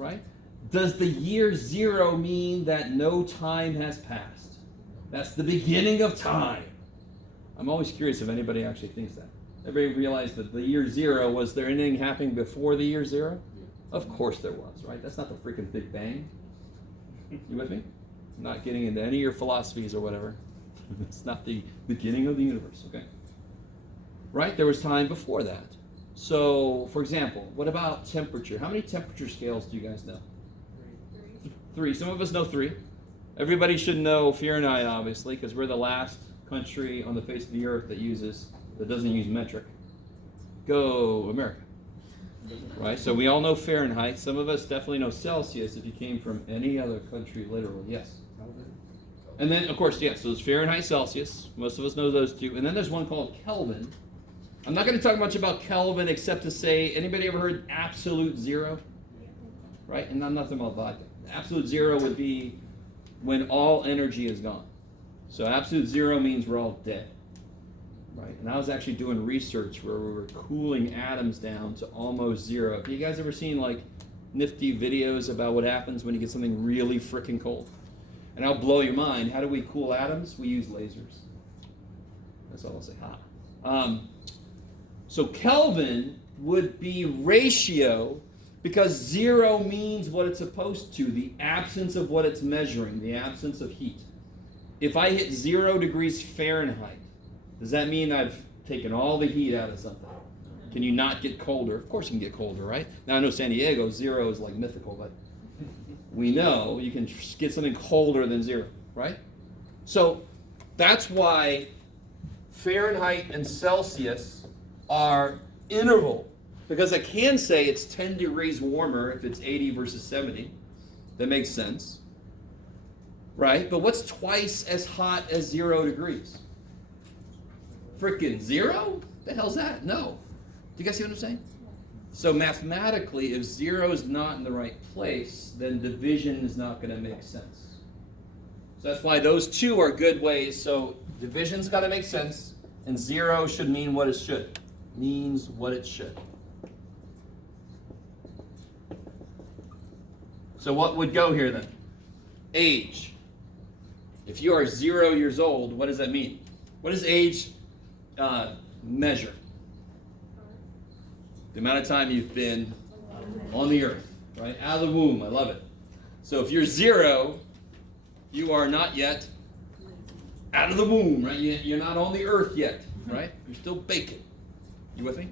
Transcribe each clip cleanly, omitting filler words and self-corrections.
right? Does the year 0 mean that no time has passed? That's the beginning of time. I'm always curious if anybody actually thinks that. Everybody realized that the year 0, was there anything happening before the year 0? Of course there was, right? That's not the freaking Big Bang. You with me? I'm not getting into any of your philosophies or whatever. It's not the beginning of the universe, okay? Right? There was time before that. So, for example, what about temperature? How many temperature scales do you guys know? 3. Some of us know 3. Everybody should know Fahrenheit, obviously, because we're the last country on the face of the earth that doesn't use metric. Go America. Right? So we all know Fahrenheit. Some of us definitely know Celsius if you came from any other country, literally. Yes. And then, of course, yes, so there's Fahrenheit, Celsius. Most of us know those two. And then there's one called Kelvin. I'm not going to talk much about Kelvin except to say, anybody ever heard absolute 0? Right? And I'm not talking about vodka. Absolute 0 would be when all energy is gone. So absolute 0 means we're all dead. Right? And I was actually doing research where we were cooling atoms down to almost 0. Have you guys ever seen like nifty videos about what happens when you get something really freaking cold? And I'll blow your mind. How do we cool atoms? We use lasers. That's all I'll say. So Kelvin would be ratio because 0 means what it's supposed to, the absence of what it's measuring, the absence of heat. If I hit 0 degrees Fahrenheit, does that mean I've taken all the heat out of something? Can you not get colder? Of course you can get colder, right? Now I know San Diego, 0 is like mythical, but we know you can get something colder than 0, right? So that's why Fahrenheit and Celsius are interval, because I can say it's 10 degrees warmer if it's 80 versus 70. That makes sense, right? But what's twice as hot as 0 degrees? Frickin' 0? The hell's that? No. Do you guys see what I'm saying? So mathematically, if 0 is not in the right place, then division is not going to make sense. So that's why those two are good ways. So division's got to make sense, and 0 should mean what it should. Means what it should. So what would go here then? Age. If you are 0 years old, what does that mean? What does age measure? The amount of time you've been on the earth, right? Out of the womb. I love it. So if you're 0, you are not yet out of the womb, right? You're not on the earth yet, right? You're still baking. You with me?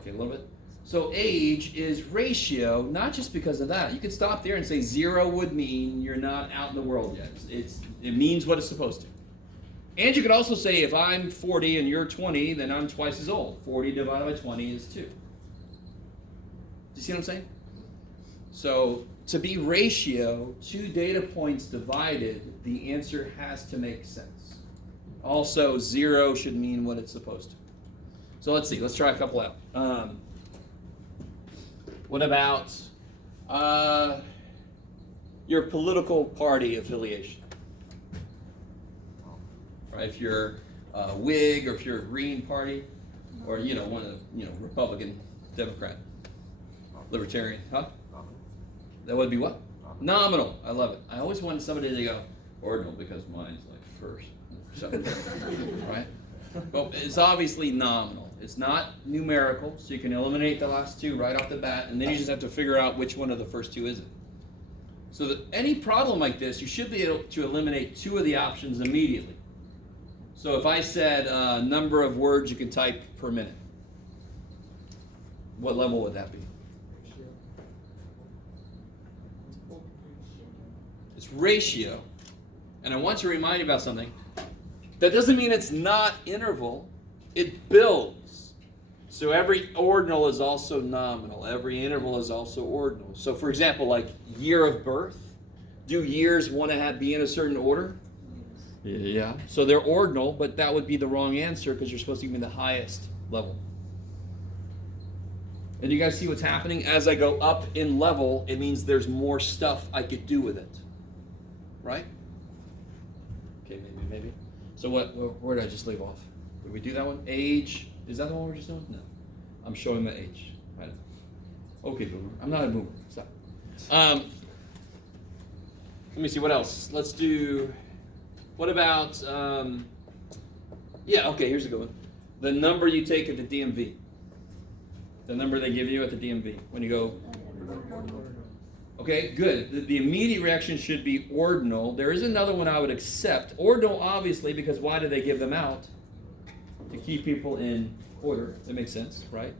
Okay, a little bit. So age is ratio, not just because of that. You could stop there and say 0 would mean you're not out in the world yet. It means what it's supposed to. And you could also say if I'm 40 and you're 20, then I'm twice as old. 40 divided by 20 is 2. Do you see what I'm saying? So to be ratio, 2 data points divided, the answer has to make sense. Also, 0 should mean what it's supposed to. So let's see. Let's try a couple out. What about your political party affiliation? Right? If you're a Whig, or if you're a Green Party, or one of Republican, Democrat, Libertarian, huh? That would be what? Nominal. I love it. I always wanted somebody to go ordinal because mine's like first. So, right? Well, it's obviously nominal. It's not numerical, so you can eliminate the last 2 right off the bat, and then you just have to figure out which one of the first 2 is it. So that any problem like this, you should be able to eliminate 2 of the options immediately. So if I said number of words you can type per minute, what level would that be? It's ratio. And I want to remind you about something. That doesn't mean it's not interval. It builds. So every ordinal is also nominal. Every interval is also ordinal. So for example, like year of birth, do years want to be in a certain order? Yeah. So they're ordinal, but that would be the wrong answer because you're supposed to give me the highest level. And you guys see what's happening? As I go up in level, it means there's more stuff I could do with it. Right? Okay, maybe. So where did I just leave off? Did we do that one? Age. Is that the one we're just doing? No. I'm showing my age. Right? Okay, boomer. I'm not a boomer. Stop. Let me see, what else? Let's do, what about, yeah, okay, here's a good one. The number you take at the DMV. The number they give you at the DMV when you go. Okay, good. The immediate reaction should be ordinal. There is another one I would accept. Ordinal, obviously, because why do they give them out? To keep people in order. That makes sense, right?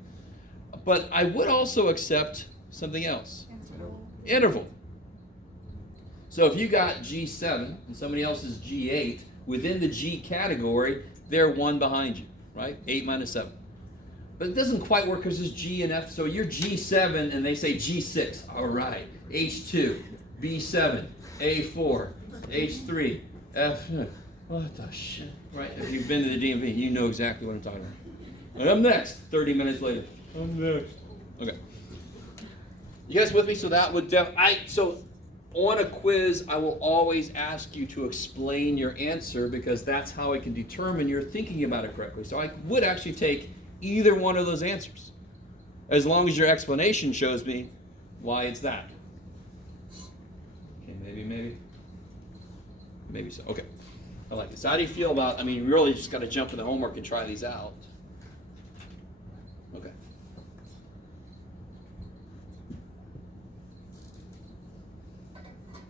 But I would also accept something else. Interval. So if you got G7 and somebody else is G8, within the G category, they're one behind you, right? 8 minus 7. But it doesn't quite work because there's G and F. So you're G7 and they say G6. All right. H2, B7, A4, H3, F. What the shit? Right? If you've been to the DMV, you know exactly what I'm talking about. And I'm next. 30 minutes later. I'm next. Okay. You guys with me? So that would so on a quiz, I will always ask you to explain your answer because that's how I can determine you're thinking about it correctly. So I would actually take either one of those answers, as long as your explanation shows me why it's that. Okay, maybe so. Okay, I like this. How do you feel about? I mean, you really just got to jump in the homework and try these out. Okay.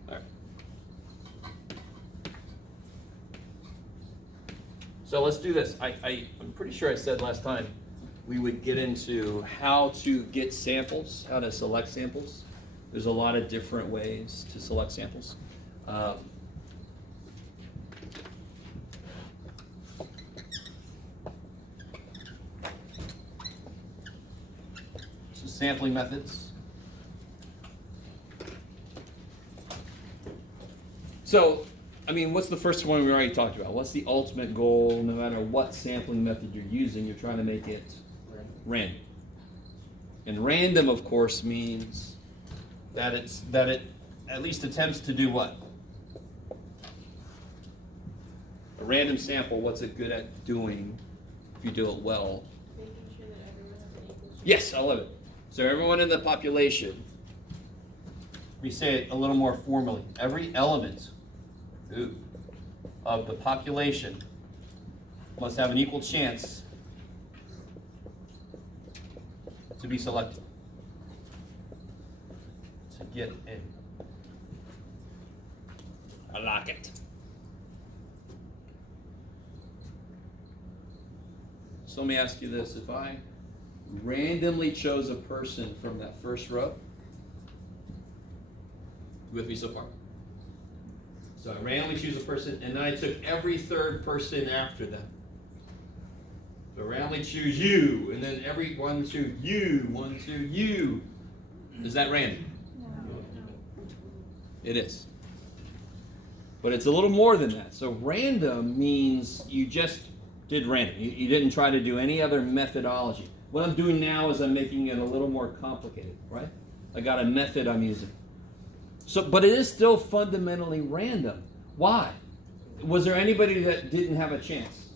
All right. So let's do this. I'm pretty sure I said last time we would get into how to get samples, how to select samples. There's a lot of different ways to select samples. So sampling methods. So, I mean, what's the first one we already talked about? What's the ultimate goal? No matter what sampling method you're using, you're trying to make it random. And random, of course, means that it at least attempts to do what? A random sample, what's it good at doing if you do it well? Making sure that everyone has an equal chance. Yes, I love it. So everyone in the population, we say it a little more formally. Every element of the population must have an equal chance to be selected, to get in. I like it. So let me ask you this. If I randomly chose a person from that first row, you with me so far? So I randomly choose a person, and then I took every third person after them. So I randomly choose you, and then every one choose you, one, two, you. Is that random? No. It is. But it's a little more than that. So random means you just did random. You didn't try to do any other methodology. What I'm doing now is I'm making it a little more complicated, right? I got a method I'm using. So, but it is still fundamentally random. Why? Was there anybody that didn't have a chance?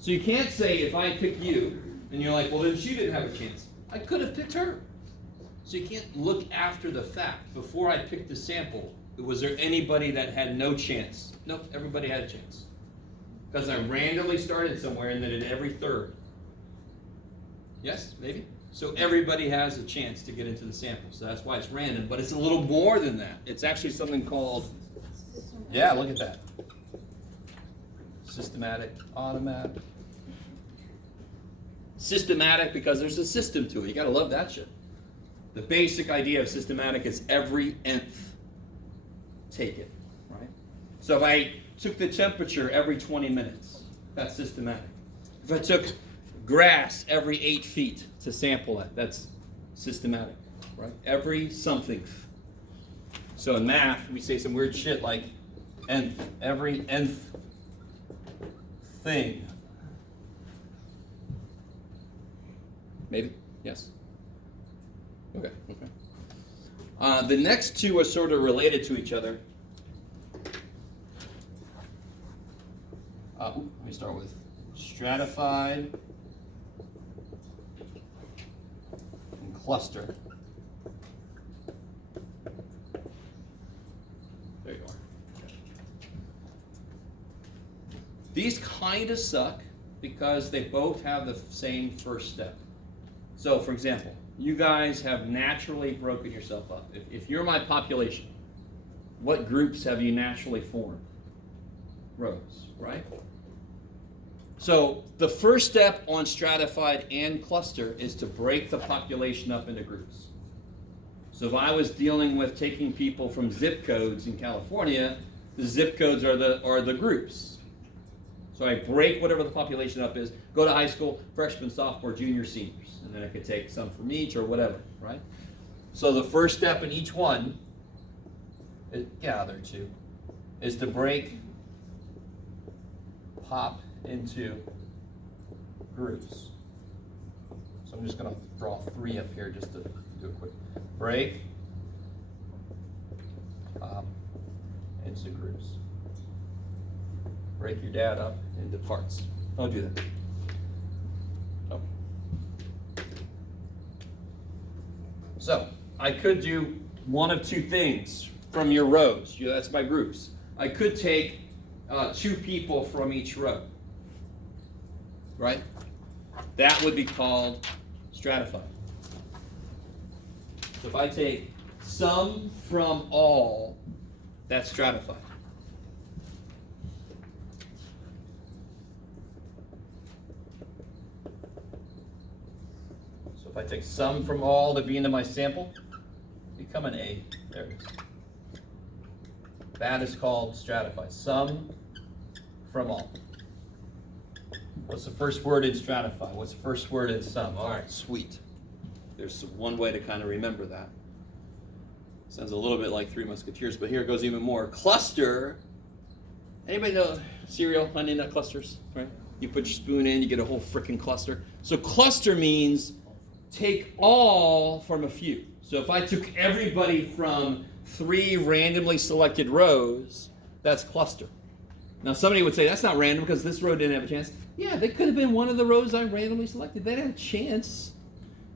So you can't say if I pick you, and you're like, well then she didn't have a chance. I could have picked her. So you can't look after the fact. Before I picked the sample, was there anybody that had no chance? Nope, everybody had a chance. Because I randomly started somewhere and then did every third. Yes, maybe? So everybody has a chance to get into the sample. So that's why it's random, but it's a little more than that. It's actually something called, yeah, look at that. Systematic, automatic. Systematic because there's a system to it. You gotta love that shit. The basic idea of systematic is every nth take it, right? So if I took the temperature every 20 minutes, that's systematic. If I took grass every 8 feet to sample it, that's systematic, right? Every something. So in math, we say some weird shit like nth, every nth thing. Maybe? Yes? Okay. The next two are sort of related to each other. Let me start with stratified and cluster. These kind of suck because they both have the same first step. So, for example, you guys have naturally broken yourself up. If you're my population, what groups have you naturally formed? Rows, right? So the first step on stratified and cluster is to break the population up into groups. So if I was dealing with taking people from zip codes in California, the zip codes are the groups. So I break whatever the population up is, go to high school, freshman, sophomore, junior, seniors, and then I could take some from each or whatever, right? So the first step in each one, is to break pop into groups. So I'm just going to draw 3 up here just to do a quick break, pop into groups. Break your dad up into parts. I'll do that. Oh. So I could do one of 2 things from your rows. That's my groups. I could take 2 people from each row, right? That would be called stratified. So if I take sum from all, that's stratified. So if I take sum from all to be into my sample, become an A. There it is. That is called stratified. Sum from all. What's the first word in stratify? What's the first word in sum? All right, sweet. There's one way to kind of remember that. Sounds a little bit like Three Musketeers, but here it goes even more. Cluster. Anybody know cereal, Honey Nut Clusters, right? You put your spoon in, you get a whole freaking cluster. So cluster means take all from a few. So if I took everybody from 3 randomly selected rows, that's cluster. Now somebody would say, that's not random because this row didn't have a chance. Yeah, they could have been one of the rows I randomly selected. They had a chance.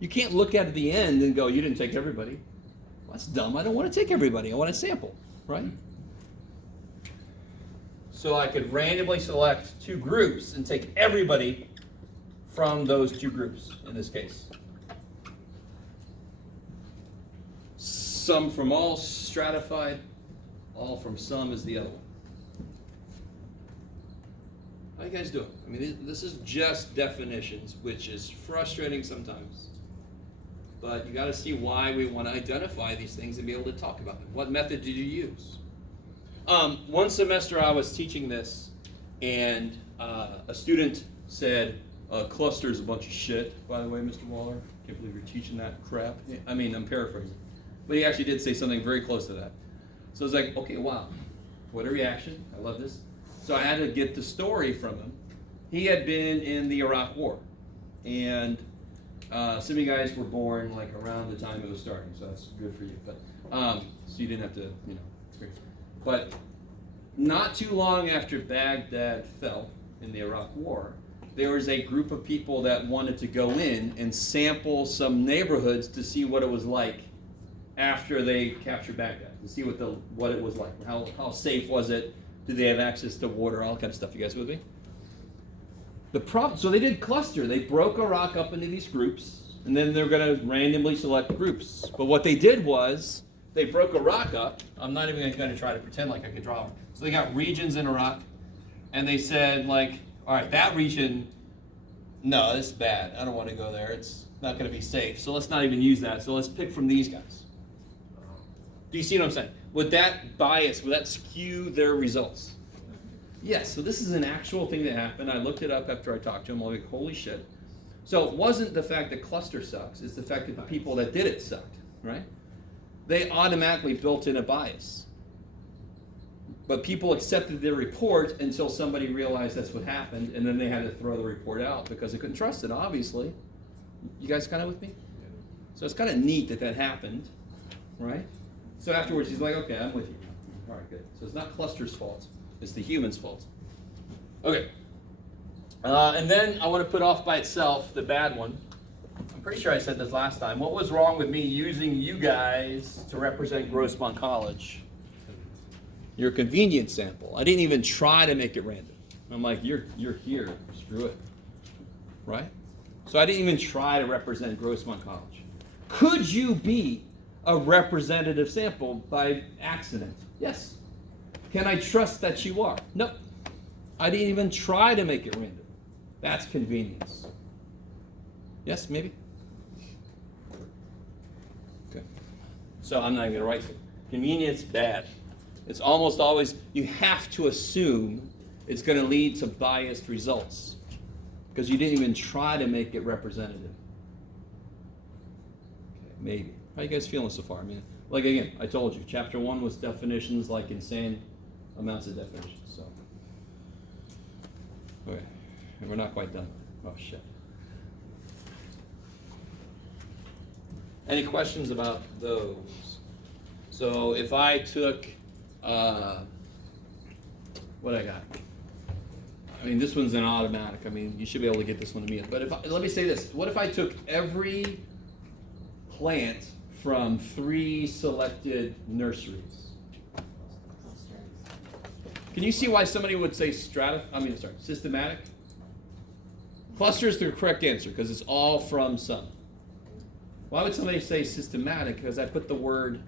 You can't look at the end and go, you didn't take everybody. Well, that's dumb. I don't want to take everybody. I want to sample, right? So I could randomly select 2 groups and take everybody from those 2 groups in this case. Sum from all, stratified. All from sum is the other one. How you guys doing? I mean, this is just definitions, which is frustrating sometimes. But you got to see why we want to identify these things and be able to talk about them. What method did you use? One semester I was teaching this, and a student said, cluster's a bunch of shit, by the way, Mr. Waller. Can't believe you're teaching that crap. I mean, I'm paraphrasing. But he actually did say something very close to that. So I was like, okay, wow. What a reaction. I love this. So I had to get the story from him. He had been in the Iraq War. And some of you guys were born like around the time it was starting, so that's good for you. But so you didn't have to, experience it. But not too long after Baghdad fell in the Iraq War, there was a group of people that wanted to go in and sample some neighborhoods to see what it was like after they captured Baghdad, to see what it was like. How safe was it? Did they have access to water? All that kind of stuff. You guys with me? So they did cluster. They broke Iraq up into these groups, and then they're going to randomly select groups. But what they did was they broke Iraq up. I'm not even going to try to pretend like I could draw. So they got regions in Iraq, and they said, like, all right, that region, no, this is bad. I don't want to go there. It's not going to be safe. So let's not even use that. So let's pick from these guys. Do you see what I'm saying? Would that bias, would that skew their results? Yes, so this is an actual thing that happened. I looked it up after I talked to him. I'm like, holy shit. So it wasn't the fact that cluster sucks. It's the fact that the people that did it sucked, right? They automatically built in a bias. But people accepted their report until somebody realized that's what happened, and then they had to throw the report out because they couldn't trust it, obviously. You guys kind of with me? So it's kind of neat that happened, right? So afterwards, he's like, okay, I'm with you. All right, good. So it's not cluster's fault. It's the human's fault. Okay. And then I want to put off by itself the bad one. I'm pretty sure I said this last time. What was wrong with me using you guys to represent Grossmont College? Your convenience sample. I didn't even try to make it random. I'm like, you're here. Screw it. Right? So I didn't even try to represent Grossmont College. Could you be a representative sample by accident? Yes. Can I trust that you are? No. I didn't even try to make it random. That's convenience. Yes, maybe? Okay. So I'm not even going to write it. Convenience, bad. It's almost always, you have to assume it's going to lead to biased results because you didn't even try to make it representative. Okay, maybe. How you guys feeling so far? I mean, like again, I told you, chapter 1 was definitions, like insane amounts of definitions. So, okay, and we're not quite done. Oh shit. Any questions about those? So if I took, what I got? I mean, this one's an automatic. I mean, you should be able to get this one immediately. But let me say this. What if I took every plant from 3 selected nurseries? Can you see why somebody would say systematic? Cluster is the correct answer because it's all from some. Why would somebody say systematic? Because I put the word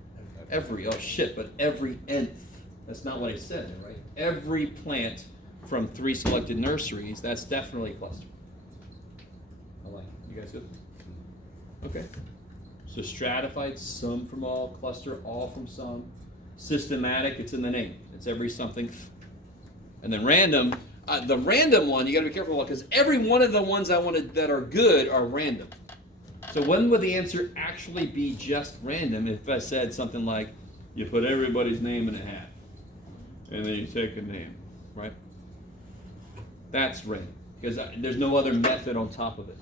every. Oh shit, but every nth. That's not what I said, right? Every plant from 3 selected nurseries, that's definitely a cluster. I like it. You guys good? Okay. So stratified, some from all, cluster, all from some. Systematic, it's in the name. It's every something. And then random, the random one, you got to be careful about because every one of the ones I wanted that are good are random. So when would the answer actually be just random if I said something like, you put everybody's name in a hat, and then you take a name, right? That's random, because there's no other method on top of it.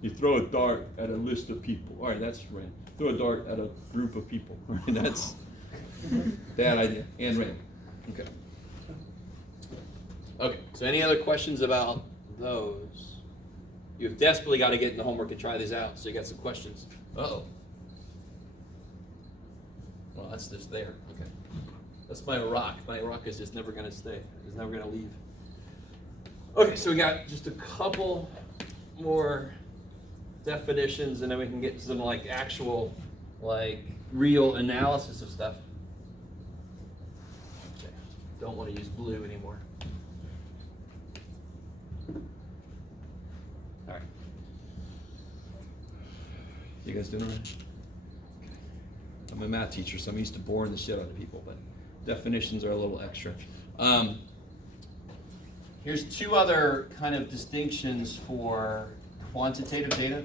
You throw a dart at a list of people. All right, that's random. Throw a dart at a group of people. All right, that's bad idea, and random. Okay. Okay, so any other questions about those? You've desperately got to get in the homework and try these out, so you got some questions. Uh-oh. Well, that's just there. Okay. That's my rock. My rock is just never going to stay. It's never going to leave. Okay, so we got just a couple more definitions, and then we can get some like actual, like real analysis of stuff. Okay. Don't want to use blue anymore. All right. You guys doing all right? Okay. I'm a math teacher, so I'm used to boring the shit out of people, but definitions are a little extra. Here's 2 other kind of distinctions for quantitative data.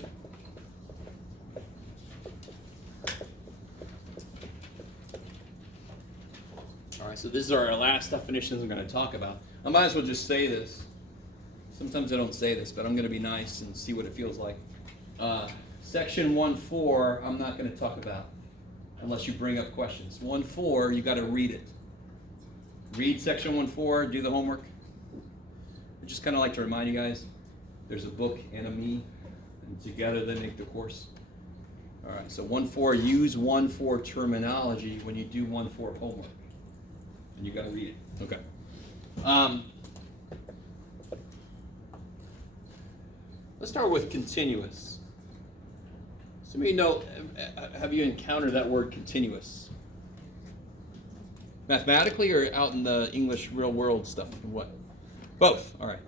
All right, so these are our last definitions I'm going to talk about. I might as well just say this. Sometimes I don't say this, but I'm going to be nice and see what it feels like. Section 1.4, I'm not going to talk about unless you bring up questions. 1.4, you got to read it. Read section 1.4, do the homework. I just kind of like to remind you guys, there's a book and a me, and together they make the course. All right, so 1.4, use 1.4 terminology when you do 1.4 homework. And you got to read it. Okay. Let's start with continuous. Some of you know, have you encountered that word continuous? Mathematically or out in the English real world stuff? What? Both. All right.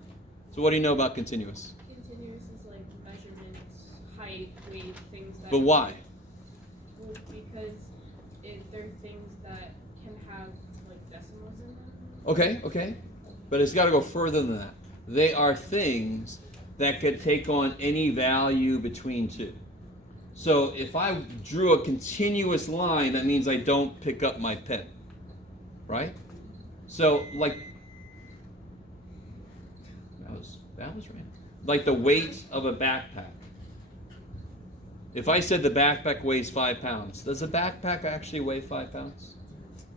So what do you know about continuous? Continuous is like measurements, height, weight, things that. But why? Well, because they're things that can have like decimals in them. Okay. But it's got to go further than that. They are things that could take on any value between 2. So if I drew a continuous line, that means I don't pick up my pen. Right? So like that was right. Like the weight of a backpack. If I said the backpack weighs 5 pounds, does the backpack actually weigh 5 pounds?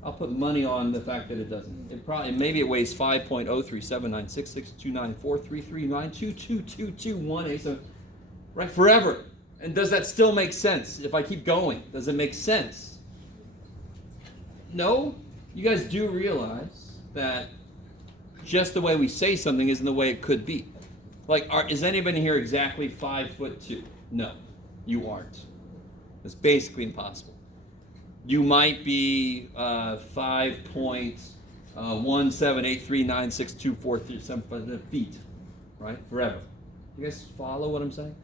I'll put money on the fact that it doesn't. Maybe it weighs 5.0379662943392222187. Right? Forever. And does that still make sense? If I keep going, does it make sense? No? You guys do realize that just the way we say something isn't the way it could be. Like, is anybody here exactly 5'2"? No, you aren't. It's basically impossible. You might be 5.1783962437 feet, right? Forever. You guys follow what I'm saying?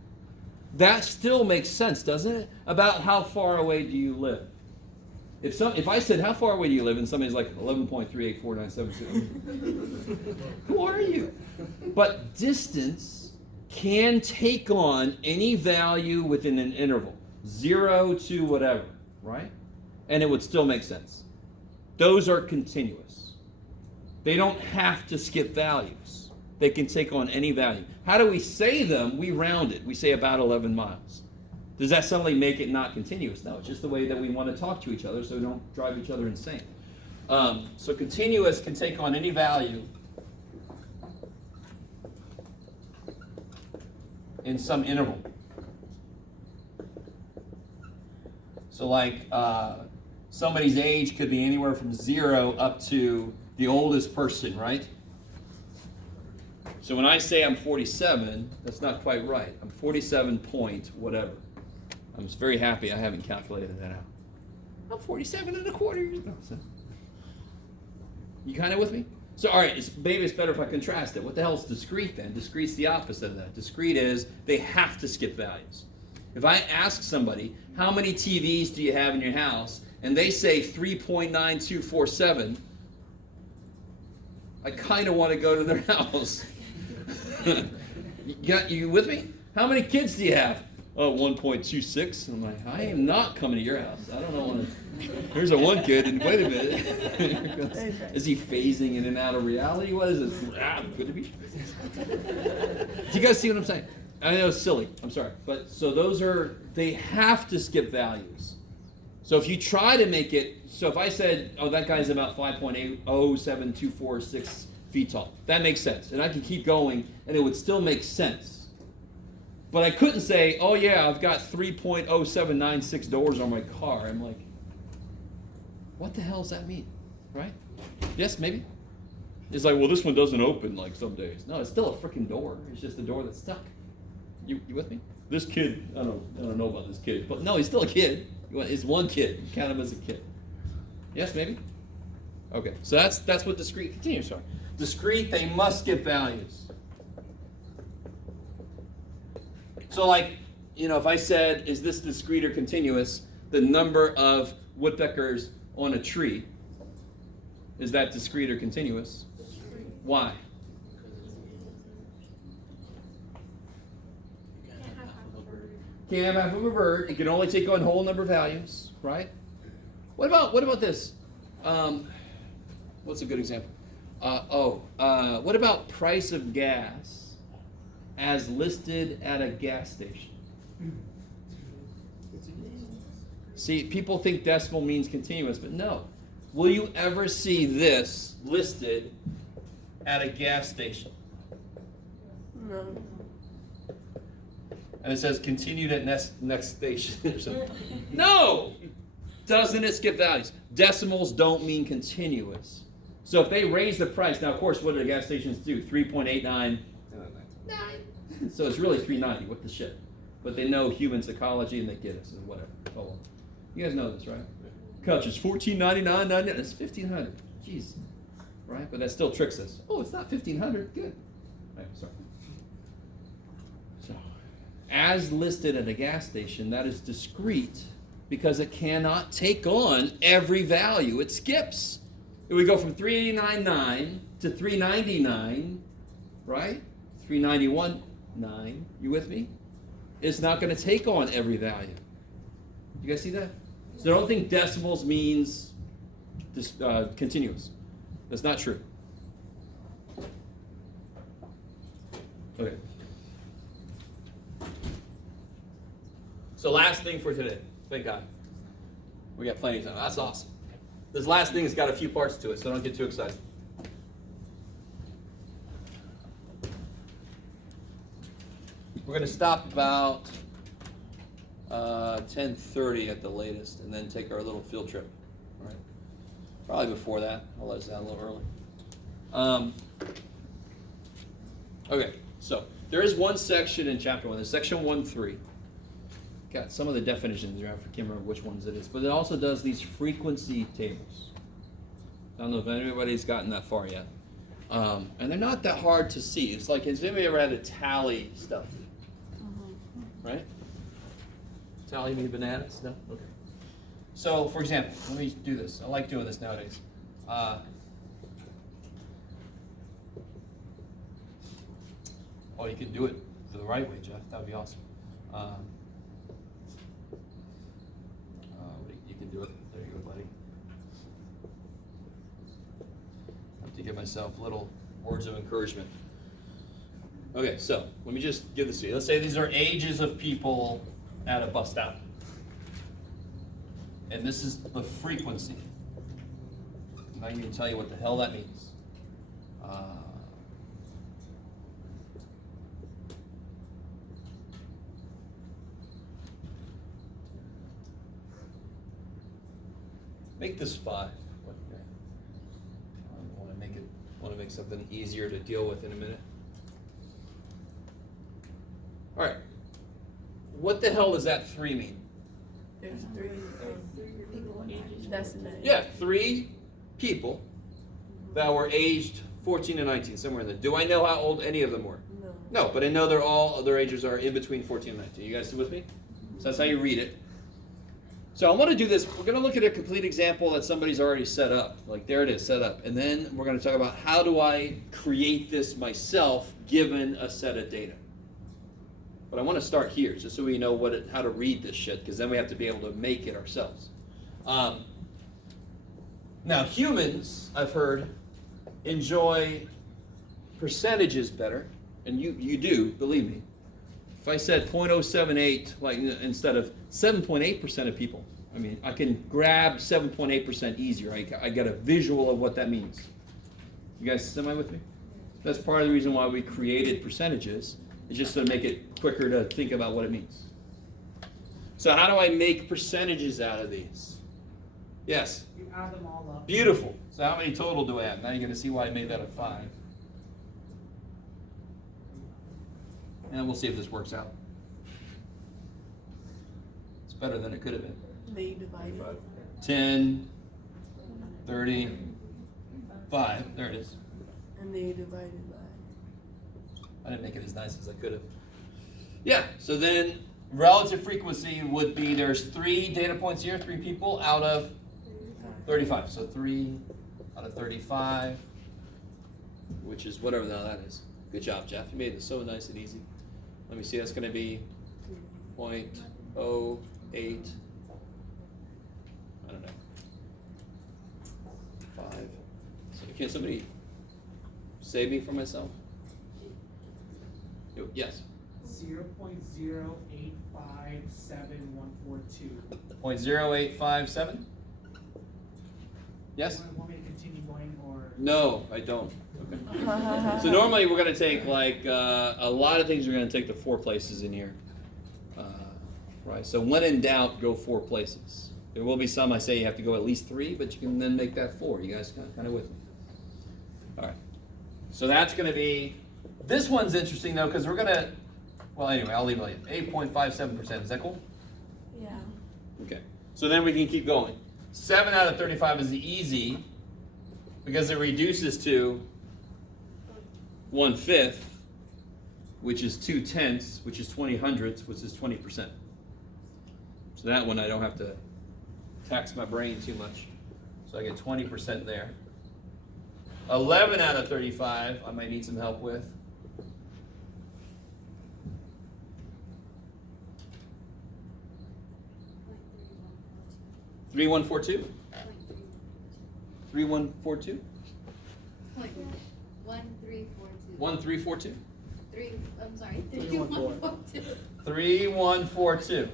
That still makes sense, doesn't it? About how far away do you live? If I said, how far away do you live? And somebody's like, 11.384976. Who are you? But distance can take on any value within an interval. 0 to whatever, right? And it would still make sense. Those are continuous. They don't have to skip values. They can take on any value. How do we say them? We round it. We say about 11 miles. Does that suddenly make it not continuous? No, it's just the way that we want to talk to each other so we don't drive each other insane. So continuous can take on any value in some interval. So like somebody's age could be anywhere from 0 up to the oldest person, right? So when I say I'm 47, that's not quite right. I'm 47 point whatever. I'm just very happy I haven't calculated that out. I'm 47 and a quarter years old. So. You kind of with me? So all right, maybe it's better if I contrast it. What the hell is discrete then? Discrete's the opposite of that. Discrete is they have to skip values. If I ask somebody, how many TVs do you have in your house? And they say 3.9247, I kind of want to go to their house. You with me? How many kids do you have? Oh, 1.26. I'm like, I am not coming to your house. I don't know. Here's a one kid, and wait a minute. Is he phasing in and out of reality? What is this? Could it be? Do you guys see what I'm saying? I know it's silly. I'm sorry. But so they have to skip values. So if you try to make it, so if I said, oh, that guy's about 5.807246 feet tall, that makes sense. And I can keep going, and it would still make sense. But I couldn't say, oh yeah, I've got 3.0796 doors on my car. I'm like, what the hell does that mean? Right? Yes, maybe? It's like, well, this one doesn't open like some days. No, it's still a freaking door. It's just a door that's stuck. You with me? This kid, I don't know about this kid, but no, he's still a kid. He's one kid. Count him as a kid. Yes, maybe? Okay, so that's what discrete continues are. Discrete, they must skip values. So like, if I said, is this discrete or continuous, the number of woodpeckers on a tree, is that discrete or continuous? Why? Can't have half of a bird. It can only take on whole number of values, right? What about this? What's a good example? What about price of gas as listed at a gas station? See, people think decimal means continuous, but no. Will you ever see this listed at a gas station? No. And it says continued at next station or something. No! Doesn't it skip values? Decimals don't mean continuous. So if they raise the price, now of course what do the gas stations do? 3.899. So it's really 390. What the shit? But they know human psychology and they get us and whatever. Oh well. You guys know this, right? Couch is $14.99. It's $1,500. Jeez. Right? But that still tricks us. Oh, it's not $1,500. Good. Right, sorry. So, as listed at a gas station, that is discrete because it cannot take on every value. It skips. It would go from $3.89 to $3.99, right? $3.91.9. You with me? It's not going to take on every value. You guys see that? So don't think decimals means continuous. That's not true. Okay. So last thing for today. Thank God. We got plenty of time. That's awesome. This last thing has got a few parts to it, so don't get too excited. We're going to stop about 10:30 at the latest, and then take our little field trip. All right. Probably before that. I'll let us out a little early. Okay, so there is one section in chapter 1. There's section 1.3. Got some of the definitions there. I can't remember which ones it is. But it also does these frequency tables. I don't know if anybody's gotten that far yet. And they're not that hard to see. It's like, has anybody ever had to tally stuff? Right? Tally me bananas? No? Okay. So, for example, let me do this. I like doing this nowadays. Oh, you can do it the right way, Jeff. That would be awesome. You can do it. There you go, buddy. I have to give myself little words of encouragement. Okay, so let me just give this to you. Let's say these are ages of people at a bus stop. And this is the frequency. I'm not even going to tell you what the hell that means. Make this 5. I want to make something easier to deal with in a minute. All right. What the hell does that 3 mean? There's 3 people. That's the name. Yeah, 3 people that were aged 14 and 19, somewhere in there. Do I know how old any of them were? No. No, but I know their ages are in between 14 and 19. You guys still with me? So that's how you read it. So I want to do this. We're going to look at a complete example that somebody's already set up. Like, there it is, set up. And then we're going to talk about how do I create this myself given a set of data. But I want to start here, just so we know how to read this shit, because then we have to be able to make it ourselves. Now, humans, I've heard, enjoy percentages better, and you do, believe me. If I said 0.078, like instead of 7.8% of people, I mean, I can grab 7.8% easier. I get a visual of what that means. You guys semi with me? That's part of the reason why we created percentages. It's just to make it quicker to think about what it means. So how do I make percentages out of these? Yes? You add them all up. Beautiful. So how many total do I have? Now you're going to see why I made that a 5. And we'll see if this works out. It's better than it could have been. They divided. 10, 35. There it is. And they divided by. I didn't make it as nice as I could have. Yeah, so then relative frequency would be there's 3 data points here, 3 people out of 35. So 3 out of 35, which is whatever the hell that is. Good job, Jeff. You made it so nice and easy. Let me see, that's going to be 0.08. I don't know. 5. So can somebody save me from myself? Yes. 0.0857142. 0.0857? Yes? Want me to continue going or? No, I don't. Okay. So normally we're going to take like a lot of things we're going to take to 4 places in here. Right. So when in doubt, go 4 places. There will be some I say you have to go at least 3, but you can then make that 4. You guys kind of with me? All right. So that's going to be. This one's interesting though because we're going to. Well, anyway, I'll leave it like 8.57%. Is that cool? Yeah. Okay. So then we can keep going. 7 out of 35 is easy because it reduces to 1/5, which is 2/10, which is 20 hundredths, which is 20%. So that one I don't have to tax my brain too much. So I get 20% there. 11 out of 35 I might need some help with. Three one four two. 3142. 1342. 1342. 3142. 3142.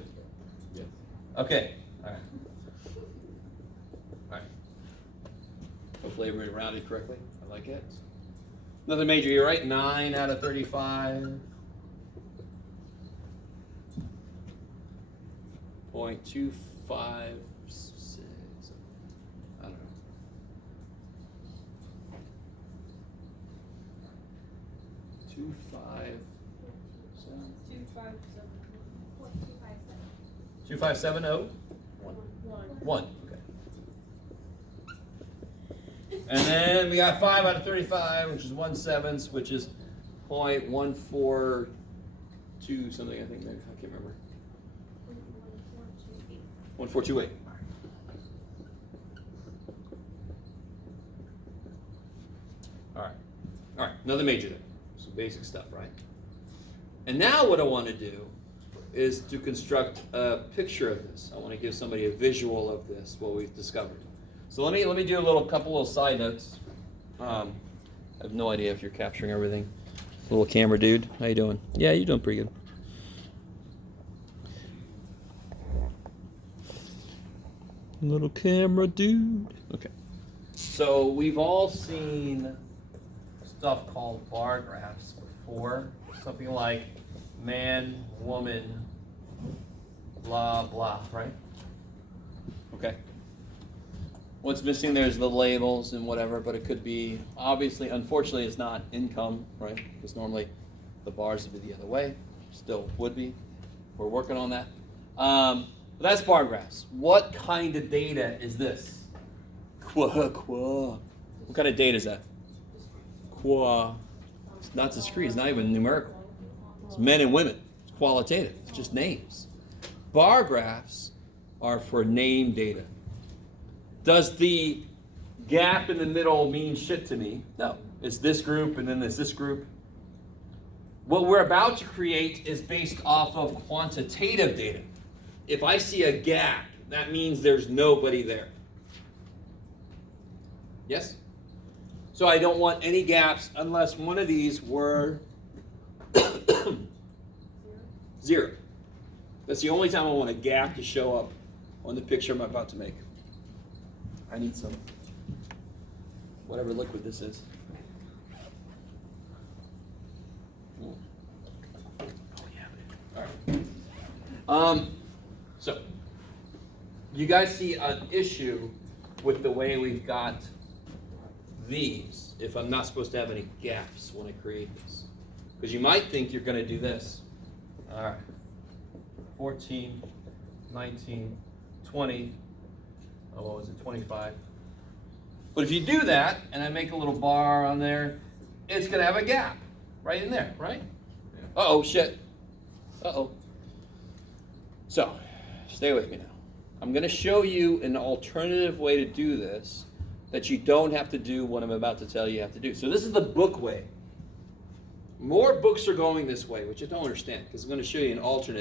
Okay. All right. All right. Hopefully everybody rounded correctly. I like it. Nothing major here, right? 9 out of 35. 0.256. I don't know. 257. 257. 2570? One. 1. Okay. And then we got 5 out of 35, which is 1/7, which is 0.142 something, I think. Maybe. I can't remember. 1428. All right. All right. Another major there. Some basic stuff, right? And now what I want to do is to construct a picture of this. I want to give somebody a visual of this, what we've discovered. So let me do a couple little side notes. I have no idea if you're capturing everything. Little camera dude, how you doing? Yeah, you're doing pretty good. Little camera dude. Okay. So we've all seen stuff called bar graphs before. Something like man, woman, blah, blah, right? Okay. What's missing there is the labels and whatever, but it could be, obviously, unfortunately, it's not income, right? Because normally the bars would be the other way. Still would be. We're working on that. But that's bar graphs. What kind of data is this? What kind of data is that? It's not discrete. It's not even numerical. It's men and women. It's qualitative. It's just names. Bar graphs are for name data. Does the gap in the middle mean shit to me? No. It's this group and then there's this group. What we're about to create is based off of quantitative data. If I see a gap, that means there's nobody there. Yes? So I don't want any gaps unless one of these were 0. That's the only time I want a gap to show up on the picture I'm about to make. I need some, whatever liquid this is. Oh yeah. All right. So, you guys see an issue with the way we've got these, if I'm not supposed to have any gaps when I create this. Because you might think you're going to do this. All right. 14, 19, 20, what was it, 25. But if you do that, and I make a little bar on there, it's going to have a gap right in there, right? Uh-oh, shit. Uh-oh. So, stay with me now. I'm going to show you an alternative way to do this that you don't have to do what I'm about to tell you have to do. So this is the book way. More books are going this way, which I don't understand, because I'm going to show you an alternate